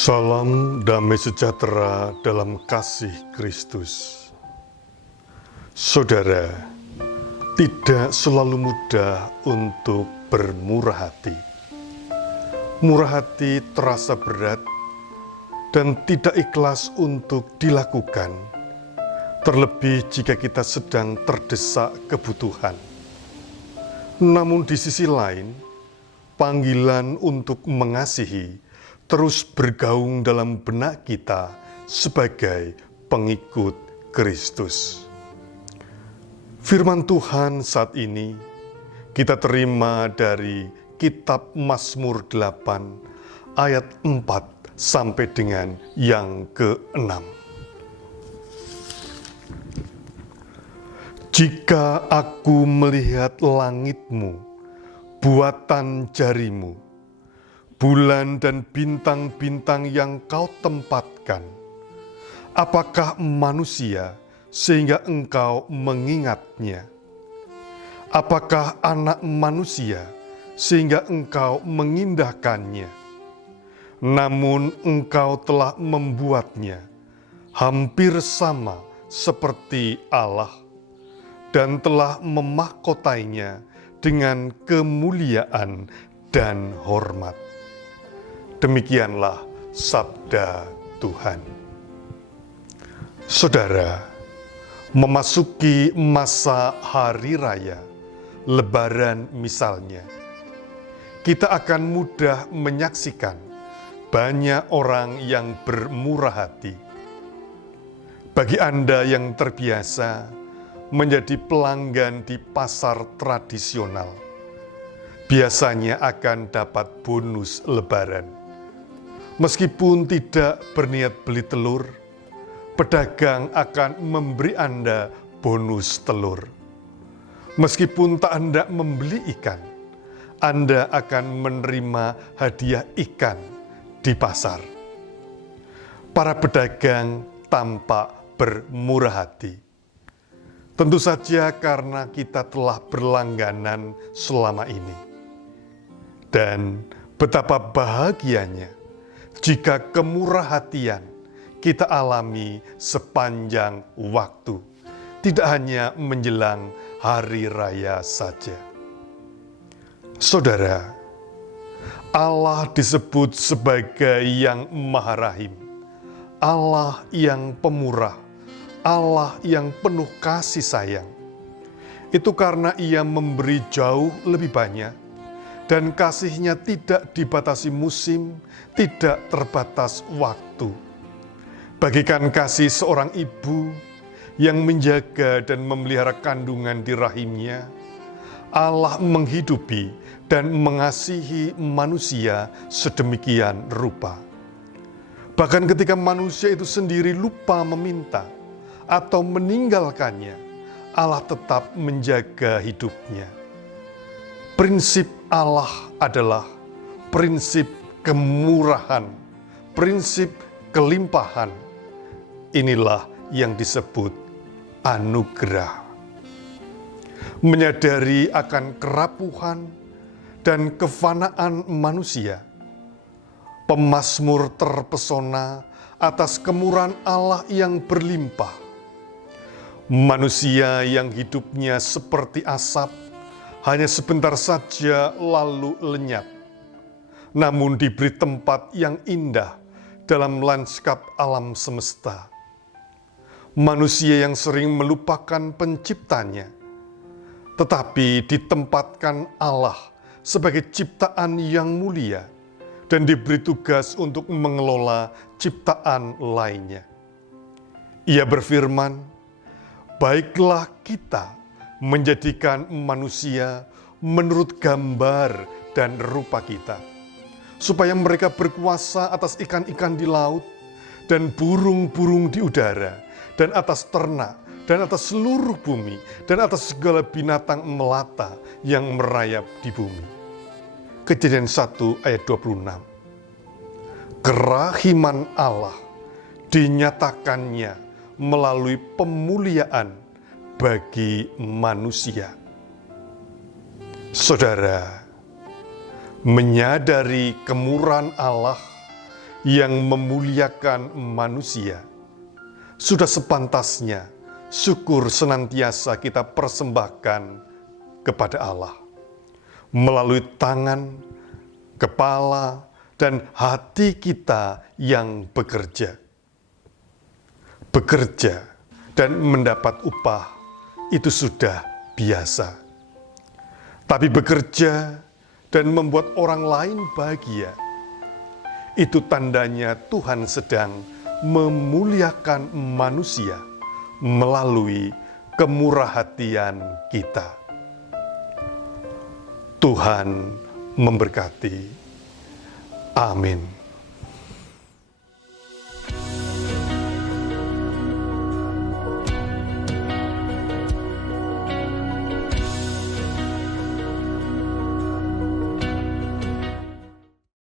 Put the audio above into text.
Salam damai sejahtera dalam kasih Kristus. Saudara, tidak selalu mudah untuk bermurah hati. Murah hati terasa berat dan tidak ikhlas untuk dilakukan, terlebih jika kita sedang terdesak kebutuhan. Namun di sisi lain, panggilan untuk mengasihi terus bergaung dalam benak kita sebagai pengikut Kristus. Firman Tuhan saat ini kita terima dari kitab Mazmur 8 ayat 4 sampai dengan yang ke-6. Jika aku melihat langitmu, buatan jarimu, bulan dan bintang-bintang yang kau tempatkan, apakah manusia sehingga engkau mengingatnya? Apakah anak manusia sehingga engkau mengindahkannya? Namun engkau telah membuatnya hampir sama seperti Allah dan telah memahkotainya dengan kemuliaan dan hormat. Demikianlah sabda Tuhan. Saudara, memasuki masa hari raya, Lebaran misalnya, kita akan mudah menyaksikan banyak orang yang bermurah hati. Bagi Anda yang terbiasa menjadi pelanggan di pasar tradisional, biasanya akan dapat bonus Lebaran. Meskipun tidak berniat beli telur, pedagang akan memberi Anda bonus telur. Meskipun tak hendak membeli ikan, Anda akan menerima hadiah ikan di pasar. Para pedagang tampak bermurah hati. Tentu saja karena kita telah berlangganan selama ini. Dan betapa bahagianya jika kemurah hatian kita alami sepanjang waktu, tidak hanya menjelang hari raya saja. Saudara, Allah disebut sebagai yang Maha Rahim, Allah yang pemurah, Allah yang penuh kasih sayang. Itu karena Ia memberi jauh lebih banyak, dan kasih-Nya tidak dibatasi musim, tidak terbatas waktu. Bagikan kasih seorang ibu yang menjaga dan memelihara kandungan di rahimnya, Allah menghidupi dan mengasihi manusia sedemikian rupa. Bahkan ketika manusia itu sendiri lupa meminta atau meninggalkannya, Allah tetap menjaga hidupnya. Prinsip Allah adalah prinsip kemurahan, prinsip kelimpahan. Inilah yang disebut anugerah. Menyadari akan kerapuhan dan kefanaan manusia, pemazmur terpesona atas kemurahan Allah yang berlimpah. Manusia yang hidupnya seperti asap, hanya sebentar saja lalu lenyap, namun diberi tempat yang indah dalam lanskap alam semesta. Manusia yang sering melupakan penciptanya, tetapi ditempatkan Allah sebagai ciptaan yang mulia dan diberi tugas untuk mengelola ciptaan lainnya. Ia berfirman, "Baiklah kita menjadikan manusia menurut gambar dan rupa kita, supaya mereka berkuasa atas ikan-ikan di laut dan burung-burung di udara, dan atas ternak, dan atas seluruh bumi, dan atas segala binatang melata yang merayap di bumi." Kejadian 1 ayat 26. Kerahiman Allah dinyatakannya melalui pemuliaan bagi manusia. Saudara, menyadari kemurahan Allah yang memuliakan manusia. Sudah sepantasnya syukur senantiasa kita persembahkan kepada Allah melalui tangan, kepala, dan hati kita yang bekerja. Bekerja dan mendapat upah itu sudah biasa. Tapi bekerja dan membuat orang lain bahagia, itu tandanya Tuhan sedang memuliakan manusia melalui kemurahhatian kita. Tuhan memberkati. Amin.